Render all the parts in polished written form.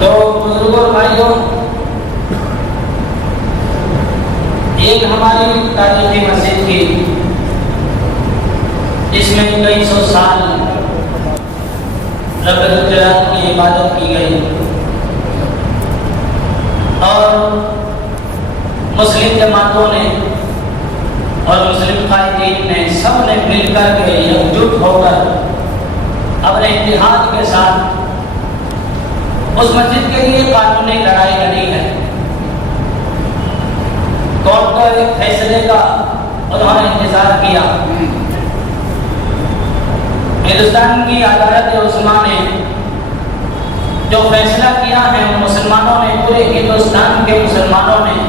تو بزرگوں بھائیوں، ایک ہماری تاریخی مسجد تھی جس میں کئی سو سال رب الجلال کی عبادت کی گئی، اور مسلم جماعتوں نے اور مسلم قائدین نے سب نے مل کر کے یکجٹ ہو کر اپنے اتحاد کے ساتھ اس مسجد کے لیے قانونی لڑائی لڑی ہے۔ کورٹ کے فیصلے کا انہوں نے انتظار کیا۔ ہندوستان کی عدالت عظمیٰ نے جو فیصلہ کیا ہے، مسلمانوں نے، پورے ہندوستان کے مسلمانوں نے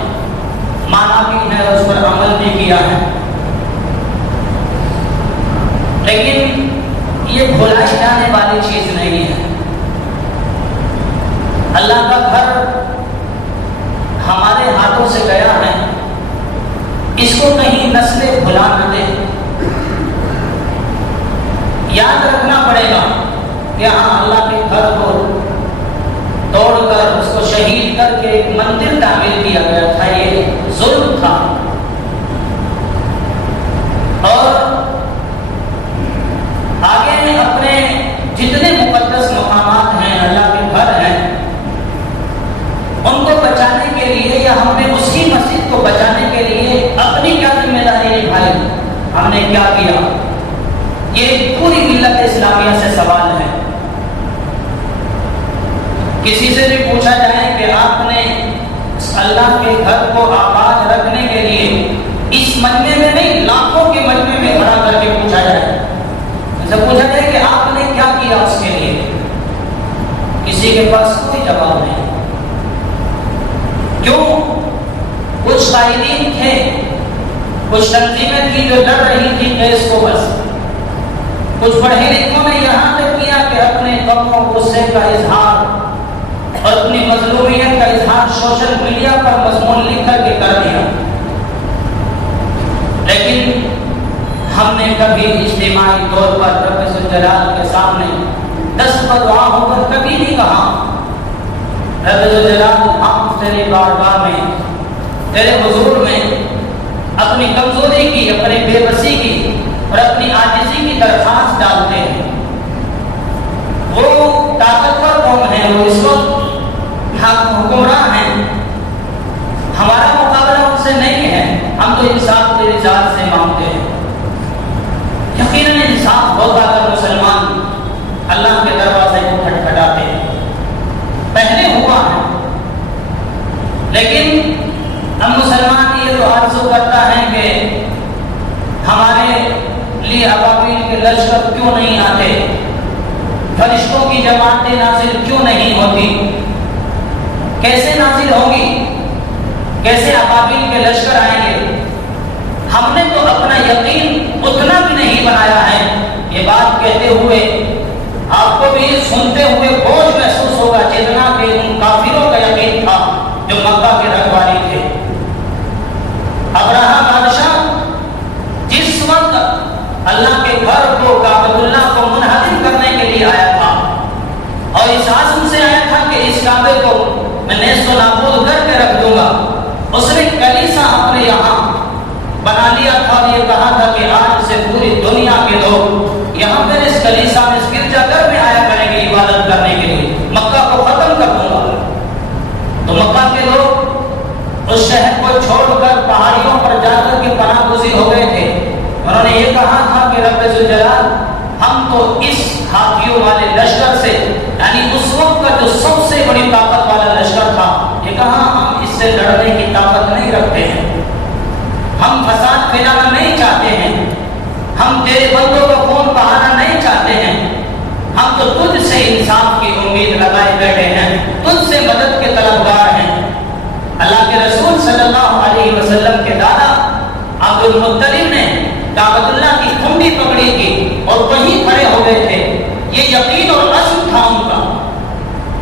مانا بھی ہے اور اس پر عمل بھی کیا ہے، لیکن یہ بھلائی جانے والی چیز نہیں ہے۔ اللہ کا گھر ہمارے ہاتھوں سے گیا ہے، اس کو کہیں نسلیں بھلا نہ دیں۔ یاد رکھنا پڑے گا کہ ہاں اللہ کے گھر کو توڑ کر اس کو شہید کر کے ایک مندر تعمیر کیا گیا تھا، یہ ظلم تھا۔ اور آگے اپنے جتنے مقدس مقامات ہیں، اللہ کے گھر ہیں، ان کو بچانے کے لیے، یا ہم نے اسی مسجد کو بچانے کے لیے اپنی کیا ذمہ داری نبھائی، ہم نے کیا کیا، یہ پوری ملت اسلامیہ سے سوال ہے۔ کسی سے بھی پوچھا جائے کہ آپ نے اللہ کے گھر کو آباد رکھنے کے لیے اس مجمع میں نہیں، لاکھوں کے مجمع میں کھڑا کر کے پوچھا جائے، اسے پوچھا جائے کہ آپ نے کیا کیا اس کے لیے، کسی کے پاس کوئی جواب نہیں۔ کیوں؟ کچھ قائدین تھے، کچھ تنظیمیں تھیں جو لڑ رہی تھی کیس کو، بس کچھ پڑھے لکھوں نے یہاں تک کیا کہ اپنے غم و غصے کا اظہار اور اپنی مظلومیت کا اظہار سوشل میڈیا پر مضمون لکھ کر کے کر دیا، لیکن ہم نے کبھی اجتماعی طور پر رب ذوالجلال کے سامنے دست بدعا ہو کر کبھی نہیں کہا رب ذوالجلال ہم تیرے بارگاہ میں، تیرے حضور میں اپنی کمزوری کی، اپنی بے بسی کی اور اپنی عاجزی کی درخواست ڈالتے ہیں۔ وہ طاقتور قوم ہے، وہ اس وقت حکمراں ہیں، ہمارا مقابلہ ان سے نہیں ہے، ہم تو انصاف تیری ذات سے مانگتے ہیں۔ یقیناً انصاف ہوگا اگر مسلمان اللہ کے دروازے کو کھٹکھٹاتے ہیں، پہلے ہوا ہے، لیکن ہم مسلمان یہ تو آرزو کرتا ہے کہ ہمارے لیے ابابیل کے لشکر کیوں نہیں آتے، فرشتوں کی جماعتیں نازل کیوں نہیں ہوتی، کیسے نازل ہوگی، کیسے ابابیل کے لشکر آئیں گے؟ ہم نے تو اپنا یقین اتنا بھی نہیں بنایا ہے۔ یہ بات کہتے ہوئے آپ کو بھی سنتے ہوئے بوجھ محسوس ہوگا جتنا کہ ان کافروں کا یقین تھا جو مکہ کے رکھوالی تھے۔ ابراہیم بادشاہ جس وقت اللہ کے گھر کو، کعبۃ اللہ کو منہدم کرنے کے لیے آیا تھا، اور اس عزم سے آیا تھا کہ اس کعبے کو میں نیست و نابود کر کے رکھ دوں گا، اس نے کلیسا اپنے یہاں بنا لیا تھا اور یہ کہا تھا کہ آج سے پوری دنیا کے لوگ یہاں پر اس کلیسا میں، اس گرجا گھر میں آیا کریں گے عبادت کرنے کے لیے، مکہ کو ختم کر دوں گا۔ تو مکہ کے لوگ اس شہر کو چھوڑ کر پہاڑیوں پر جا کر کے پناہ گزین ہو گئے تھے۔ انہوں نے یہ کہا تھا کہ رب ذوالجلال ہم تو اس ہاتھیوں والے لشکر سے، یعنی اس وقت کا جو سب سے بڑی طاقت والا لشکر تھا، یہ کہا ہم اس سے لڑنے کی طاقت نہیں رکھتے ہیں، ہم فساد پھیلانا نہیں چاہتے ہیں، ہم تیرے بندوں کا خون بہانا نہیں چاہتے ہیں، ہم تو تجھ سے انصاف کی امید لگائے بیٹھے ہیں، تجھ سے مدد کے طلبگار ہیں۔ اللہ کے رسول صلی اللہ علیہ وسلم کے دادا عبد المطلب نے کعبۃ اللہ کی کنڈی پکڑی تھی اور وہیں کھڑے ہو گئے تھے، یہ یقین اور عزم تھا ان کا۔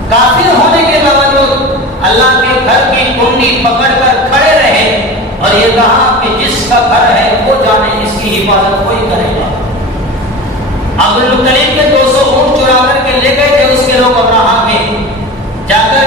کافر ہونے کے باوجود اللہ کے گھر کی کنڈی پکڑ کر کھڑے رہے اور یہ کہا کہ جس کا گھر ہے وہ جانے اس کی حفاظت کوئی کرے گا۔ عبد المطلب کے 200 اونٹ چرا کر کے لے گئے تھے اس کے لوگ ابراہیم میں، جا کر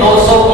200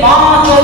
5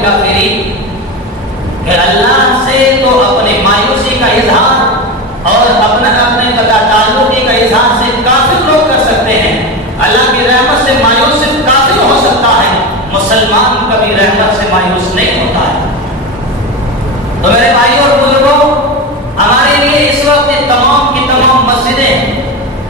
بالکافرین کہ اللہ سے تو اپنی مایوسی کا اظہار اور اپنے تعلقی کا اظہار سے کافر لوگ کر سکتے ہیں. اللہ کی رحمت سے مایوس صرف کافر ہو سکتا ہے، مسلمان کبھی رحمت سے مایوس نہیں ہوتا ہے. تو میرے بھائیوں اور بزرگوں، ہمارے لیے اس وقت تمام کی تمام مسجدیں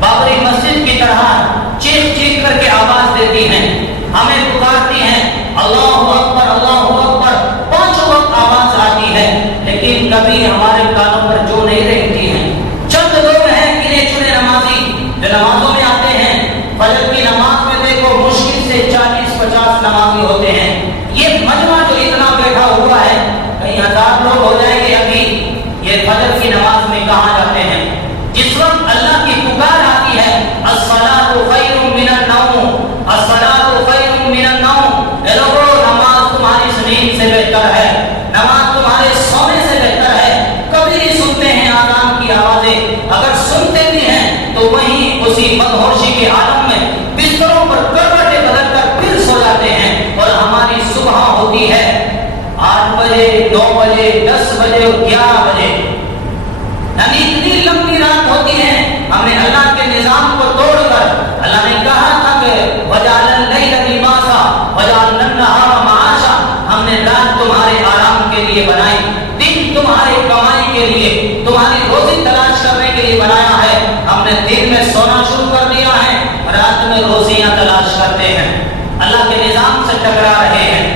بابری مسجد کی طرح چیخ چیخ کر کے آواز دیتی ہیں، ہمیں پکارتی ہیں اللہ اکبر اللہ اکبر، پانچوں وقت آواز آتی ہے، لیکن کبھی ہمارے کانوں پر جو نہیں رہتی ہیں. چند لوگ ہیں گنے چنے نمازی جو نمازوں میں آتے ہیں، فجر کی نماز میں دیکھو مشکل سے 40-50 نمازی ہوتے ہیں. یہ مجمع جو اتنا بیٹھا ہوا ہے، کئی ہزار لوگ ہو جائیں گے ابھی، یہ فجر کی نماز میں کہاں جاتے ہیں؟ جس وقت اللہ کی پکار آتی ہے الصلاۃ خیر من النوم، الصلاۃ خیر من النوم، اے لوگو نماز تمہاری نیند سے بہتر ہے، نماز تمہارے سونے سے بہتر ہے. کبھی نہیں سنتے ہیں آذان کی آوازیں، اگر سنتے بھی ہیں تو وہیں اسی مدہوشی کے عالم میں بستروں پر کروٹیں بدل کر پھر سو جاتے ہیں. اور ہماری صبح ہوتی ہے 8 بجے 9 بجے 10 بجے اور 11 بجے، یعنی اتنی لمبی رات ہوتی ہے. ہم نے اللہ کے نظام کو توڑ کر، اللہ نے کہا تھا کہ وَجَعَلَ اللَّيْلَ لِبَاسًا وَجَعَلْنَا النَّهَارَ مَعَاشًا، ہم نے رات تمہارے آرام کے لیے بنائی، دن تمہارے کمائی کے لیے، تمہاری روزی تلاش کرنے کے لیے بنایا ہے. ہم نے دن میں سونا شروع کر دیا ہے، رات میں روزیاں تلاش کرتے ہیں، اللہ کے نظام سے ٹکرا رہے ہیں،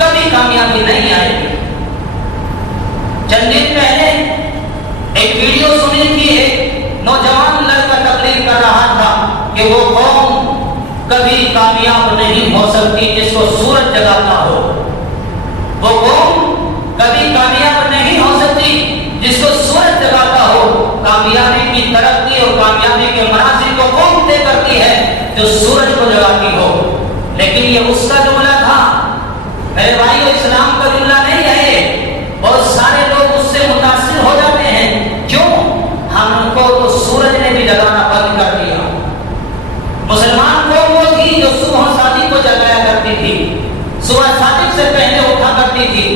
کبھی کامیابی نہیں آئے گی. چند دن پہلے ایک ویڈیو سنی تھی، ایک نوجوان لڑکا تقریر کر رہا تھا کہ وہ قوم کبھی کامیاب نہیں ہو سکتی جس کو سورج جگاتا ہو، وہ قوم کبھی کامیاب نہیں ہو سکتی جس کو سورج جگاتا ہو. کامیابی کی ترقی اور کامیابی کے مناظر کو قوم طے کرتی ہے جو سورج کو جگاتی ہو. لیکن یہ اس کا جملہ تھا، میرے بھائیو، اسلام کا جملہ نہیں ہے. بہت سارے لوگ اس سے متاثر ہو جاتے ہیں، کیوں؟ ہم کو تو سورج نے بھی جگانا بند کر دیا. مسلمان قوم وہ تھی جو صبح صادق کو جگایا کرتی تھی، صبح صادق سے پہلے اٹھا کرتی تھی،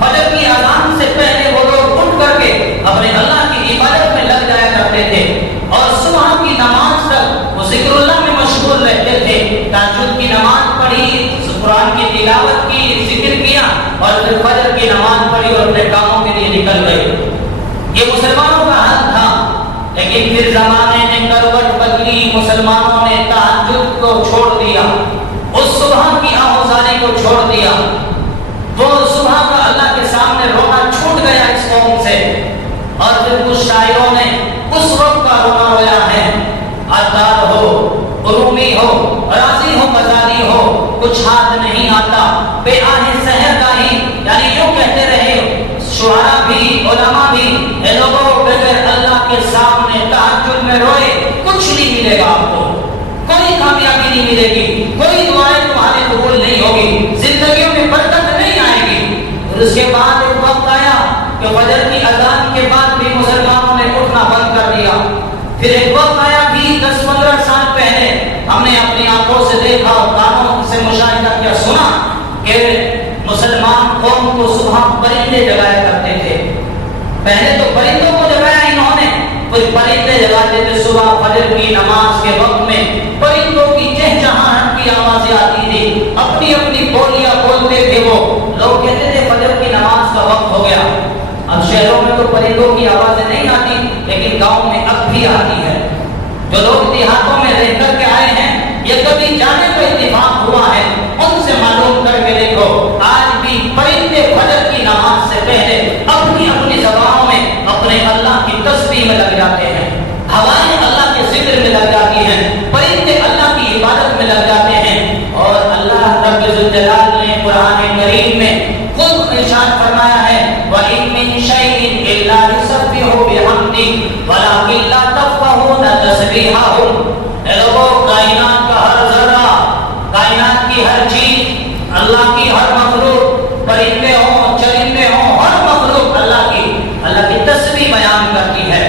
فجر کی اذان سے پہلے وہ لوگ اٹھ کر کے اپنے اللہ کی عبادت میں لگ جایا کرتے تھے، اور صبح کی نماز تک وہ ذکر اللہ میں مشغول رہتے تھے. تہجد کی نماز پڑھی، قرآن کی تلاوت کی، ذکر کیا، اور پھر فجر کی نماز پڑھی اور اپنے کاموں کے لیے نکل گئے. یہ مسلمانوں کا حل تھا. لیکن پھر زمانے نے کروٹ بدلی، مسلمانوں نے تہجد کو چھوڑ دیا، اس صبح کی آہوزاری کو چھوڑ دیا. وہ صبح کا اللہ کے سامنے رونا چھوٹ گیا اس قوم سے. اور پھر کچھ شاعروں نے اس وقت کا رونا رویا ہے. عطار ہو، رومی ہو، رازی ہو، بازاری ہو، کچھ ہاتھ نہیں آتا، بے آہ سحر گاہی، یعنی یوں کہتے رہے شعراء بھی، علماء بھی، اے لوگوں بغیر اللہ کے سامنے تہجد میں روئے کچھ نہیں ملے گا آپ کو، کوئی کامیابی نہیں ملے گی، کوئی دعائیں تمہاری قبول نہیں ہوگی، زندگیوں میں برکت نہیں آئے گی. اور اس کے بعد ایک وقت آیا کہ فجر کی اذان کے بعد بھی مسلمانوں نے اٹھنا بند کر دیا. پھر ایک وقت آیا بھی 10-15 سال پہلے ہم نے اپنی آنکھوں سے دیکھا اور کانوں سے مشاہدہ کیا، سنا کہ مسلمان قوم کو صبح پرندے جگایا کرتے تھے. پہلے تو پرندوں کو جگایا انہوں نے، پھر پرندے جگاتے تھے. صبح فجر کی نماز کے وقت میں پرندوں کی چہچہاہٹ کی آوازیں آتی تھی، اپنی اپنی بولیاں بولتے تھے. وہ لوگ کہتے تھے فجر کی نماز کا وقت ہو گیا. اب شہروں میں تو پرندوں کی آوازیں نہیں آتی، لیکن گاؤں میں اب بھی آتی ہے. جو لوگ دیہاتوں میں رہ کر کے آئے ہیں، یہ کبھی جانے کا اتفاق ہوا ہے، ان سے معلوم کر کے دیکھو، آج بھی پرندے فجر کی نماز سے پہلے اپنی اپنی زبانوں میں اپنے اللہ کی تسبیح میں لگ جاتے ہیں، ہوائیں اللہ کے ذکر میں لگ جاتی ہیں، پرندے اللہ کی عبادت میں لگ جاتے ہیں. اور اللہ رب ذوالجلال نے قرآن کریم میں خود ارشاد فرمایا ہے وَإِن مِّن شَيْءٍ إِلَّا يُسَبِّحُ بِحَمْدِهِ وَلَٰكِن لَّا تَفْقَهُونَ تَسْبِيحَهُمْ. اے لوگوں، کائنات کا ہر ذرہ، کائنات کی ہر چیز، اللہ کی ہر مخلوق، پرندے ہوں چرندے ہوں، ہر مخلوق اللہ کی تسبیح بیان کرتی ہے،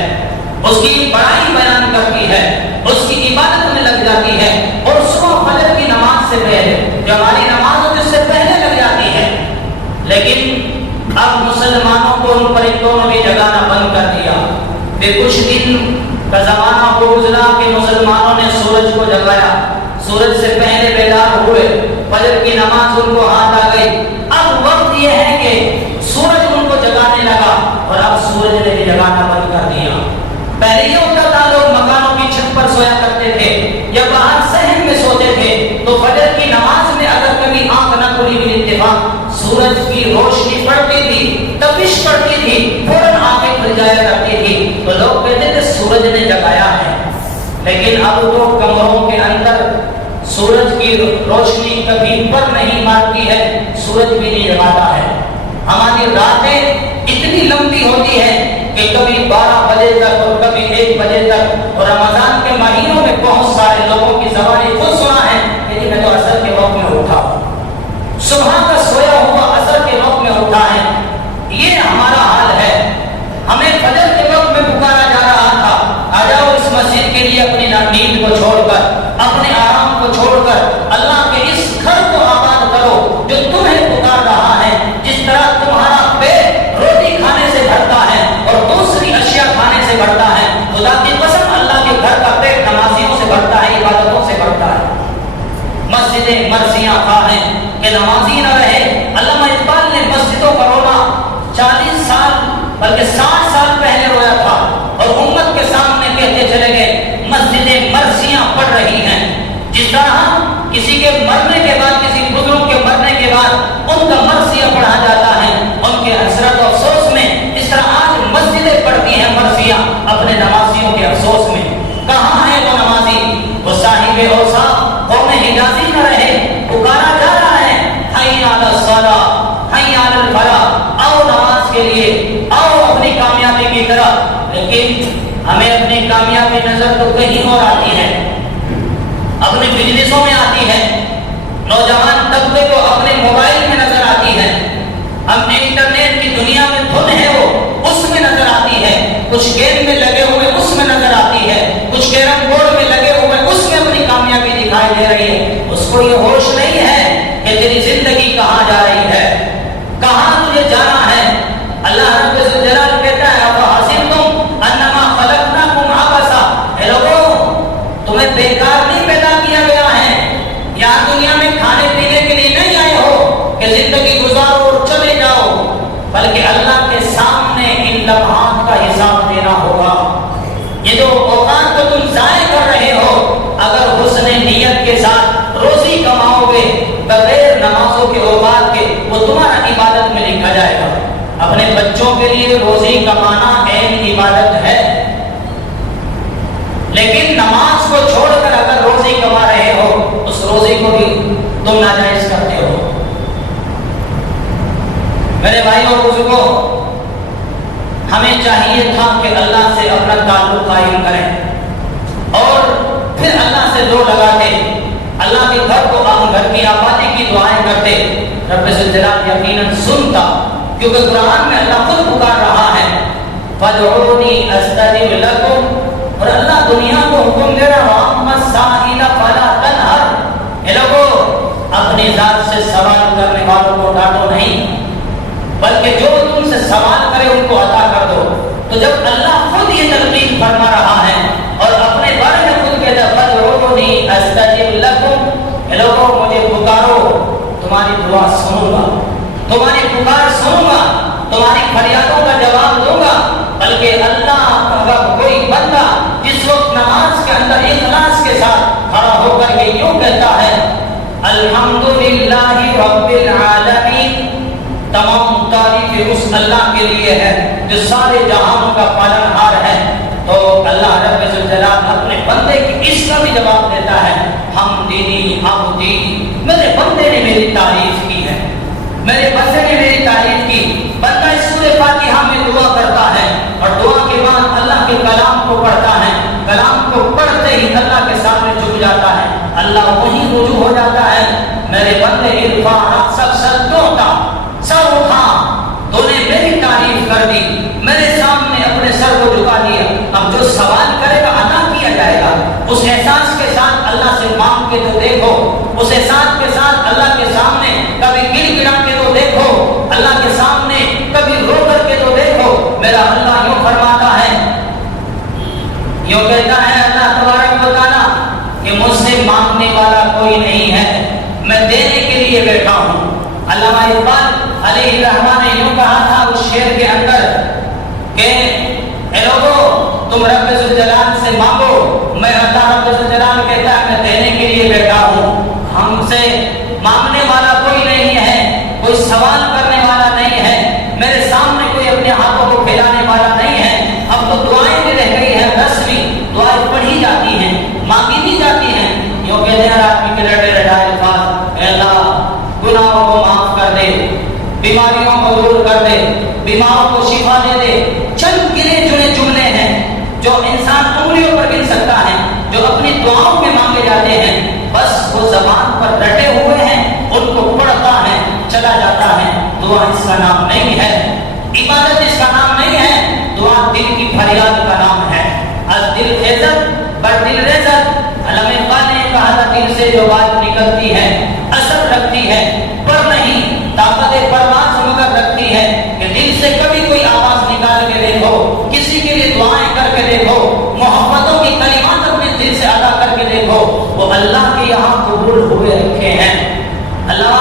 اس کی بڑائی بیان کرتی ہے، اس کی عبادت میں لگ جاتی ہے. اور صبح فجر کی نماز سے پہلے جو ہماری نماز ہوتی ہے اس سے پہلے لگ جاتی ہے. لیکن پھر کچھ دن کا زمانہ وہ گزرا کہ مسلمانوں نے سورج کو جگایا، سورج سے پہلے بیدار ہوئے، فجر کی نماز ان کو ہاتھ آ گئی۔ اب وقت یہ ہے کہ سورج ان کو جگانے لگا اور اب سورج نے بھی جگانا بند کر دیا۔ پہلے یہ ہوتا تھا لوگ مکانوں کی چھت پر سویا کرتے تھے یا باہر صحن میں سوتے تھے، تو فجر کی نماز میں اگر کبھی آنکھ نہ کھلی ہوئی اتفاق سورج کی روشنی پڑتی تھی، تپش پڑتی تھی، فوراً آنکھیں کھل جایا کرتی تھی، تو لوگ کہتے تھے سورج نے جگایا ہے۔ لیکن اب تو کمروں کے اندر سورج کی روشنی کبھی پر نہیں مارتی ہے، سورج بھی نہیں جگاتا ہے۔ ہماری راتیں اتنی لمبی ہوتی ہیں کہ کبھی 12 بجے تک اور کبھی 1 بجے تک، اور رمضان کے مہینوں میں بہت سارے لوگوں کی زبانیں خود سنا ہے کہ میں تو عصر کے وقت میں اٹھا، صبح کا سویا ہوا عصر کے وقت میں اٹھا ہے۔ یہ ہمارا حال ہے۔ ہمیں فجر کے وقت میں پکارا جا رہا تھا، آ جاؤ اس مسجد کے لیے اپنی نیند کو چھوڑ کر، اپنے آرام کو چھوڑ کر اللہ کے اس گھر کو آباد کرو جو تمہیں پکار رہا ہے۔ جس طرح تمہارا پیٹ روٹی کھانے سے بھرتا ہے اور دوسری اشیاء کھانے سے بھرتا ہے، خدا کی قسم اللہ کے گھر کا پیٹ نمازیوں سے بھرتا ہے، عبادتوں سے بھرتا ہے۔ مسجدیں مرثیاں خواہیں کہ نمازی نہ رہے۔ علامہ اقبال نے مسجدوں کا رونا 40 سال بلکہ 60 سال پہلے رویا تھا اور امت کے سامنے کہتے چلے گئے مسجدیں مرثیاں پڑھ رہی ہیں۔ جس طرح کسی کے مرنے کے بعد، کسی بزرگ کے مرنے کے بعد ان کا مرثیہ پڑھا جاتا ہے ان کے حسرت و افسوس میں، اس طرح آج مسجدیں پڑھتی ہیں مرثیہ اپنے نمازیوں کے افسوس میں۔ کہاں ہے وہ نمازی، وہ صاحب اوصاف قوم حجازی نہ رہے؟ پکارا جا رہا ہے حی علی الصلاۃ، حی علی الفلاح، آؤ نماز کے لیے، آؤ اپنی کامیابی کی طرف۔ لیکن ہمیں اپنی کامیابی نظر تو کہیں اور آتی ہے، اپنے بزنسوں میں آتی ہے، نوجوان طبقے کو اپنے موبائل میں نظر آتی ہے، ہم انٹرنیٹ کی دنیا میں دھن ہے وہ اس میں نظر آتی ہے، کچھ گیم میں لگے ہوئے اس میں نظر آتی ہے، کچھ کیرم بورڈ میں لگے ہوئے اس میں اپنی کامیابی دکھائی دے رہی ہے۔ اس کو یہ ہوش نہیں ہے کہ تیری زندگی کہاں جا رہی ہے، کہاں تجھے جانا ہے۔ اللہ رب الجلال کہتا ہے افحسبتم انما خلقناکم عبثا، اے لوگوں تمہیں بیکار نہیں پیدا کیا گیا ہے، یہاں دنیا میں کھانے پینے کے لیے نہیں آئے ہو کہ زندگی گزارو اور چلے جاؤ، بلکہ اللہ کے سامنے ان لمحات کا حساب دینا ہوگا۔ یہ جو اوقات کو تم ضائع کر رہے ہو، اگر حسن نیت کے ساتھ روزی کماؤ گے بغیر نمازوں کے اوقات کے، وہ تمہارا عبادت میں لکھا جائے گا۔ اپنے بچوں کے لیے روزی کمانا عین عبادت ہے، لیکن نماز کو چھوڑ کر اگر روزی کما رہے ہو اس روزی کو بھی تم ناجائز کرتے ہو۔ میرے بھائی اور بزرگوں، ہمیں چاہیے تھا کہ اللہ سے اپنا تعلق قائم کریں اور پھر اللہ سے جو لگاتے، اللہ کے گھر کو گھر کی آبادی کی دعائیں کرتے، رب ذوالجلال یقیناً سنتا، کیونکہ قرآن میں اللہ خود پکار رہا ہے فَادْعُونِي أَسْتَجِبْ لَكُمْ، اور اللہ دنیا کو حکم دے رہا وَأَمَّا السَّائِلَ فَلَا تَنْهَرْ، اے لوگوں اپنی ذات سے سوال کرنے والوں کو ڈانٹو نہیں، بلکہ جو تم سے سوال کرے ان کو عطا کر دو۔ تو جب اللہ خود یہ تلقین فرما رہا ہے اور اپنے بارے میں خود کہتا ہے فَادْعُونِي أَسْتَجِبْ لَكُمْ، اے لوگوں مجھے پکارو تمہاری دعا سنوں گا، تمہاری پکار سنوں گا، تمہاری فریادوں کا جواب دوں گا۔ بلکہ اللہ کا کوئی بندہ جس وقت نماز کے اندر اخلاص کے ساتھ کھڑا ہو کر کے یوں کہتا ہے الحمدللہ رب العالمین، تمام تعریف اس اللہ کے لیے ہے جو سارے جہانوں کا پالنہار ہے، تو اللہ رب الجلال اپنے بندے کی اس کا بھی جواب دیتا ہے حمدنی عبدی، میرے بندے نے میری تعریف کی ہے، میرے بندے نے میری تعریف کی۔ بندہ اس سورہ فاتحہ میں دعا کرتا ہے اور دعا کے بعد اللہ کے کلام کو پڑھتا ہے، کلام کو پڑھتے ہی اللہ کے سامنے جھک جاتا ہے، اللہ وہیں رجوع ہو جاتا ہے میرے بندے ارفع رأسک، سر اٹھا، تو نے میری تعریف کر دی، میرے سامنے اپنے سر کو جھکا دیا، اب جو سوال کرے گا عطا کیا جائے گا۔ اس احساس کے ساتھ اللہ سے مانگ کے تو دیکھو، اس احساس کے ساتھ اللہ کے سامنے کبھی گر گرا کے تو دیکھو، اللہ کے سامنے کبھی رو کر کے تو دیکھو۔ میرا اللہ یوں فرماتا ہے بیٹھا ہوں۔ علامہ اقبال علیہ الرحمہ نے یوں کہا تھا اس شعر کے اندر کہ اے لوگو تم رب ذوالجلال سے مانگو، میں عطا رب ذوالجلال کہتا ہے میں دینے کے لیے بیٹھا ہوں۔ ہم سے مانگنے والا کوئی نہیں ہے، کوئی سوال کرنے والا نہیں ہے، میرے سامنے کوئی اپنے ہاتھوں کو پھیلانے والا نہیں ہے۔ اب تو دعائیں بھی رہ گئی ہیں، رسمی دعائیں پڑھی جاتی ہیں، مانگی بھی جاتی ہیں۔ یوں کہتے ہیں آدمی کے رٹے رٹائے الفاظ، اے اللہ گناہوں کو معاف کر دے، بیماریوں کو دور کر دے، بیماروں کو شفا دے دے۔ چند گنے چنے جملے ہیں جو انسان انگلیوں پر گن سکتا ہے، جو اپنی دعاؤں میں مانگے جاتے ہیں، بس وہ زبان پر رٹے ہوئے ہیں، ان کو پڑھتا ہے چلا جاتا ہے۔ دعا اس کا نام نہیں ہے، عبادت اس کا نام نہیں ہے، دعا دل کی فریاد کا نام ہے۔ از دل خیزت بر دل ریزت، علامہ اقبال نے کہا تھا دل سے جو بات نکلتی ہے اثر رکھتی ہے، پر نہیں طاقت پرواز مگر رکھتی ہے کہ دل سے کبھی کوئی آواز نکال کے دیکھو، کسی کے لیے دعائیں کر کے دیکھو، محبتوں کی کلمات اپنے دل سے ادا کر کے دیکھو، وہ اللہ کے یہاں قبول ہوئے رکھے ہیں۔ اللہ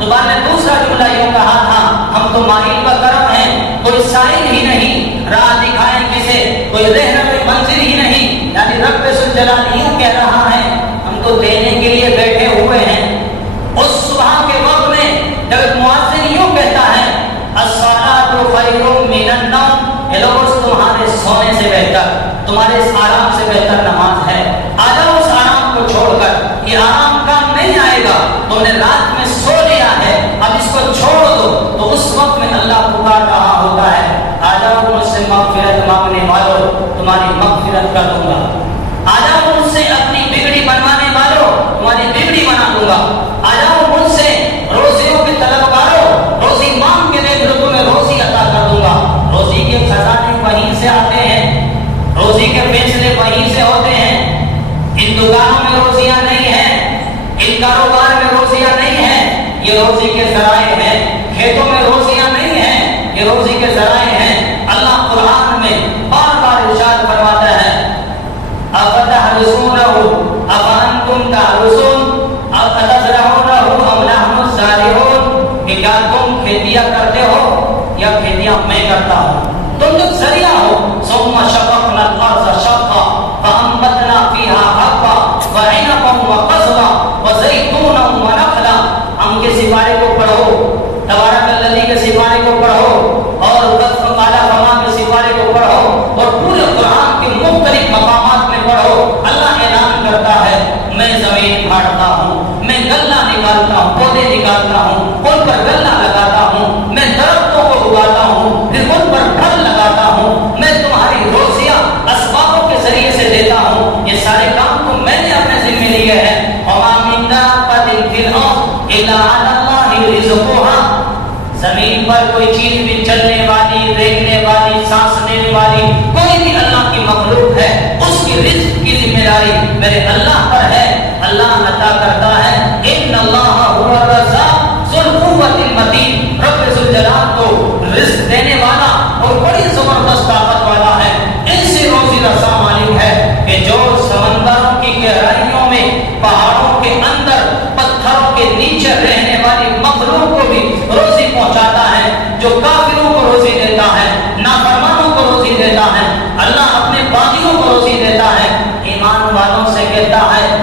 زبان نے دوسرا جملہ یوں کہا تھا، ہم تو ماہر و کرم ہیں، کوئی سائل ہی نہیں، راہ دکھائیں کسے، کوئی رہنما منزل ہی نہیں۔ یعنی رب ذوالجلال یوں کہہ رہا ہے ہم تو دینے کے لیے بیٹھے ہوئے ہیں۔ اس صبح کے وقت میں جب مؤذن یوں کہتا ہے الصلاۃ خیر من النوم، اے لوگو تمہارے سونے سے بہتر، تمہارے اس آرام سے بہتر نماز ہے۔ آ جاؤ اس آرام کو چھوڑ کر، یہ آرام کام نہیں آئے گا، تم نے رات میں سو لیا ہے، اب اس کو چھوڑ دو۔ تو اس وقت میں اللہ پکار رہا ہوتا ہے آ جاؤ مجھ سے مغفرت مانگنے والوں، تمہاری مغفرت کر دوں گا۔ آ جاؤ مجھ سے اپنی بگڑی بنوانے والوں، تمہاری بگڑی بنا دوں گا۔ آ جاؤ مجھ سے روزیوں کے طلبگاروں، روزی مانگ کے دیکھ لو تمہیں روزی عطا کر دوں گا۔ روزی کے خزانے وہیں سے آتے ہیں، روزی کے فیصلے وہیں سے ہوتے ہیں۔ ان دکانوں میں روزیاں نہیں ہیں، ان کاروبار میں روزیاں نہیں ہیں، یہ روزی کے ذرائع ہیں۔ کھیتوں میں روزیاں نہیں ہیں، یہ روزی کے ذرائع ہیں۔ اللہ قرآن میں بار بار ارشاد فرماتا ہے افتحرسونہ افانتم تحرسون افتزرعونہ ام نحن الزارعون، کہ کیا تم کھیتیاں کرتے ہو یا کھیتیاں میں کرتا ہوں؟ تم لوگ ذریعہ ہو۔ ثم شققنا الارض شقا فانبتنا فیہا حبا وعنبا وقضبا وزیتونا ونخلا۔ ہم کے سپارے کو پڑھو، تبارک الذی کے سپارے کو پڑھو، اور قال فما کے سپارے کو پڑھو، اور پورے قرآن کے مختلف مقامات میں پڑھو۔ اللہ اعلان کرتا ہے میں زمین پھاڑتا ہوں، میں غلہ نکالتا ہوں، پودے نکالتا ہوں، ان پر غلہ لگاتا ہوں، میں درختوں کو اگاتا ہوں، پھر ان پر پھل لگاتا ہوں، میں تمہاری روزیاں اسبابوں کے ذریعے سے دیتا ہوں۔ یہ سارے کام تو میں نے اپنے ذمہ لیے ہیں۔ وما من دابۃ فی الارض الا علی اللہ رزقها، زمین پر کوئی چیز بھی چلنے والی، ریگنے والی، سانس لینے والی، کوئی بھی اللہ کی مخلوق ہے، اس کی رزق کی ذمہ داری میرے اللہ پر ہے۔ اللہ عطا کرتا ہے، ان اللہ هو الرزاق ذو القوۃ المتین، رب ذوالجلال کو رزق دینے والا اور بڑی زبردست طاقت والا ہے، ان سے روزی رساں مالک ہے کہ جو سمندروں کی گہرائیوں میں، پہاڑوں کے اندر، پتھروں کے نیچے رہنے والی مخلوق کو بھی روزی پہنچاتا ہے، جو کافروں کو روزی دیتا ہے، نافرمانوں کو روزی دیتا ہے، اللہ اپنے باغیوں کو روزی دیتا ہے۔ ایمان والوں سے کہتا ہے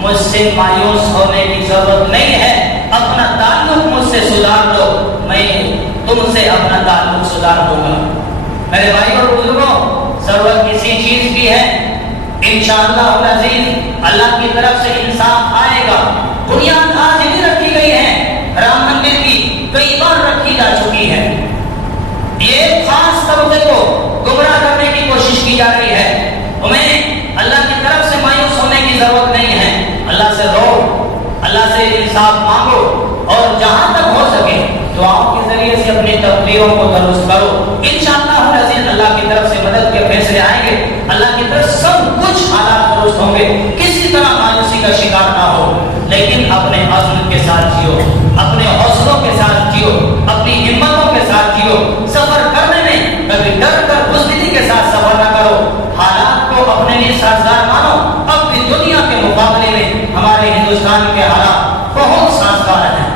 مجھ سے مایوس ہونے کی ضرورت نہیں ہے، اپنا تعلق مجھ سے سدھار دو، میں تم سے اپنا تعلق سدھار دوں گا۔ میرے بھائیوں اور بزرگوں، ضرورت کسی چیز کی ہے انشاءاللہ العزیز اللہ کی طرف سے انصاف آئے گا۔ بنیاد آج بھی رکھی گئی ہے، رام مندر کی کئی بار رکھی جا چکی ہے، یہ خاص طبقے کو گمراہ کرنے کی کوشش کی جا رہی ہے۔ ہمیں اللہ کی طرف سے مایوس ہونے کی ضرورت نہیں ہے، اللہ سے رو، اللہ سے انصاف مانگو، اور جہاں تک ہو سکے دعاؤں کے ذریعے سے اپنی تقریروں کو درست کرو۔ انشاءاللہ العزیز اللہ کی طرف سے مدد کے فیصلے آئیں گے، اللہ کی طرف سب کچھ حالات درست ہوں گے، کسی طرح مایوسی کا شکار نہ ہو، لیکن اپنے عزم کے ساتھ جیو، اپنے حوصلوں کے ساتھ جیو، اپنی ہمتوں کے ساتھ جیو۔ سفر کرنے میں کبھی ڈر کر بزدلی کے ساتھ سفر نہ کرو، حالات کو اپنے لیے سازگار مانو۔ اب بھی دنیا کے مقابلے میں ہمارے ہندوستان کے حالات بہت سازگار ہیں،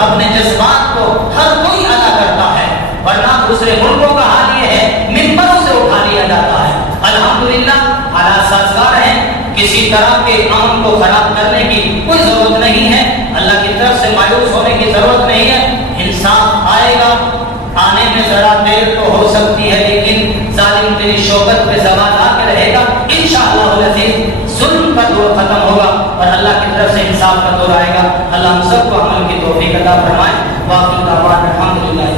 اپنے جذبات کو ہر کوئی ادا کرتا ہے، ورنہ دوسرے ملکوں کا حال یہ ہے منبروں سے اٹھا لیا جاتا ہے۔ الحمدللہ حالات سازگار ہیں، کسی طرح کے امن کو خراب کرنے کی کوئی ضرورت نہیں ہے، اللہ کی طرف سے مایوس ہونے کی ضرورت نہیں ہے۔ انصاف آئے گا، آنے میں ذرا دیر تو ہو سکتی ہے، لیکن ظالم تیری شوکت پہ زوال آ کے رہے گا انشاءاللہ العزیز۔ ظلم کا دور ختم ہوگا اور اللہ کی طرف سے انصاف کا دور آئے گا۔ اللہ ہم سب کو عمل کی توفیق عطا فرمائے۔ واقعی دعوانا الحمدللہ۔